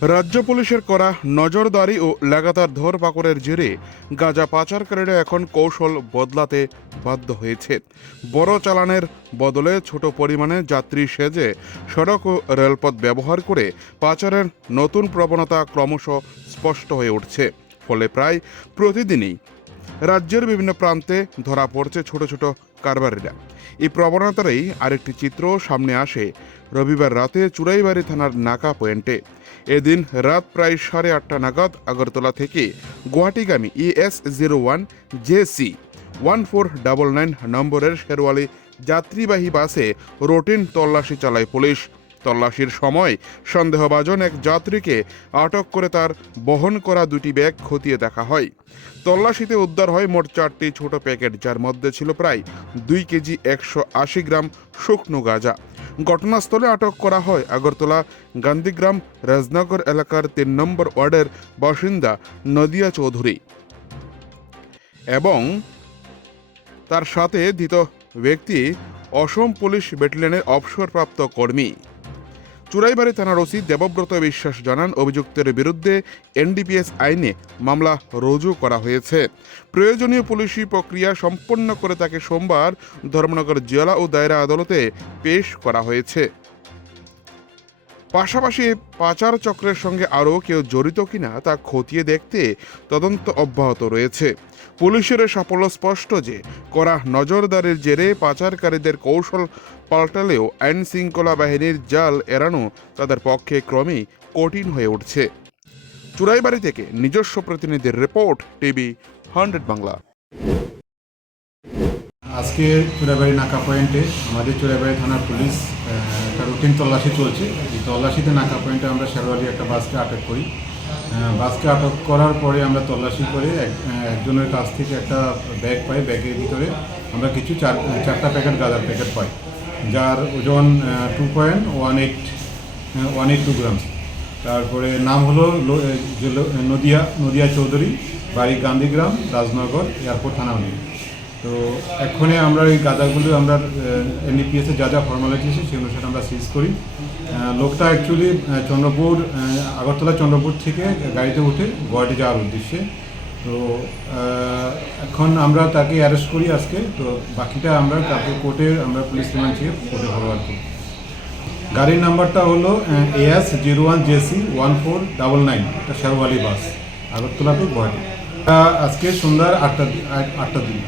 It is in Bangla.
রাজ্য পুলিশের করা নজরদারি ও লাগাতার ধরপাকড়ের জেরে গাঁজা পাচারকারীরা এখন কৌশল বদলাতে বাধ্য হয়েছে। বড় চালানের বদলে ছোট পরিমাণে যাত্রী সেজে সড়ক ও রেলপথ ব্যবহার করে পাচারের নতুন প্রবণতা ক্রমশ স্পষ্ট হয়ে উঠছে। ফলে প্রায় প্রতিদিনই রাজ্যের বিভিন্ন প্রান্তে ধরা পড়ছে ছোট ছোট কারবারিরা। এই প্রবণতারই আরেকটি চিত্র সামনে আসে রবিবার রাতে চুড়াইবাড়ি থানার নাকা পয়েন্টে। এদিন রাত প্রায় 8:30 নাগাদ আগরতলা থেকে গুয়াহাটিগামী ES01 JC 1499 নম্বরের শেরওয়ালি যাত্রীবাহী বাসে রুটিন তল্লাশি চালায় পুলিশ। তল্লাশির সময় সন্দেহভাজন এক যাত্রীকে আটক করে তার বহন করা দুটি ব্যাগ খতিয়ে দেখা হয়। তল্লাশিতে উদ্ধার হয় মোট 4টি ছোট প্যাকেট, যার মধ্যে ছিল প্রায় 2 কেজি 180 গ্রাম শুকনো গাঁজা। ঘটনাস্থলে আটক করা হয় আগরতলা গান্ধীগ্রাম রাজনগর এলাকার 3 নম্বর ওয়ার্ডের বাসিন্দা নদিয়া চৌধুরী এবং তার সাথে ধৃত ব্যক্তি অসম পুলিশ ব্যাটালিয়নের অবসরপ্রাপ্ত কর্মী। চুড়াইবাড়ি থানার ওসি দেবব্রত বিশ্বাস জানান, অভিযুক্তের বিরুদ্ধে NDPS আইনে মামলা রুজু করা হয়েছে। প্রয়োজনীয় পুলিশি প্রক্রিয়া সম্পন্ন করে তাকে সোমবার ধর্মনগর জেলা ও দায়রা আদালতে পেশ করা হয়েছে। পাশাপাশি পাচার চক্রের সঙ্গে আরও কেউ জড়িত কিনা তা খতিয়ে দেখতে তদন্ত অব্যাহত রয়েছে। পুলিশের সাফল্য স্পষ্ট যে করা নজরদারির জেরে পাচারকারীদের কৌশল পাল্টালেও আইন শৃঙ্খলা বাহিনীর জাল এড়ানো তাদের পক্ষে ক্রমেই কঠিন হয়ে উঠছে। চুড়াইবাড়ি থেকে নিজস্ব প্রতিনিধির রিপোর্ট, টিভি 100 বাংলা। আজকে চুড়াইবাড়ি নাকা পয়েন্টে আমাদের চুড়াইবাড়ি থানার পুলিশ একটা রুটিন তল্লাশি চলছে। এই তল্লাশিতে নাকা পয়েন্টে আমরা শেরওয়ালি একটা বাসকে আটক করি। বাসকে আটক করার পরে আমরা তল্লাশি করে একজনের কাছ থেকে একটা ব্যাগ পাই। ব্যাগের ভিতরে আমরা কিছু চারটা প্যাকেট গাঁজার প্যাকেট পাই, যার ওজন 2.182 গ্রাম। তারপরে নাম হলো নদিয়া চৌধুরী, বাড়ি গান্ধীগ্রাম, রাজনগর, এয়ারপোর্ট থানা। তো এক্ষণে আমরা এই গাঁজাগুলো আমরা NDPS যা যা ফর্মালিটি আছে সেই অনুসারে আমরা সিজ করি। লোকটা অ্যাকচুয়ালি আগরতলা চন্দ্রপুর থেকে গাড়িতে উঠে গুয়াহাটি যাওয়ার উদ্দেশ্যে। তো এখন আমরা তাকে অ্যারেস্ট করি আজকে। তো বাকিটা আমরা তাকে কোর্টে আমরা পুলিশ রিমান্ড থেকে কোর্টে ফরওয়ার্ড করি। গাড়ির নাম্বারটা হলো ES01 JC 1499, এটা শেরওয়ালি বাস, আগরতলা টু গুয়াহাটি। আজকে সন্ধ্যার 8টার দিন।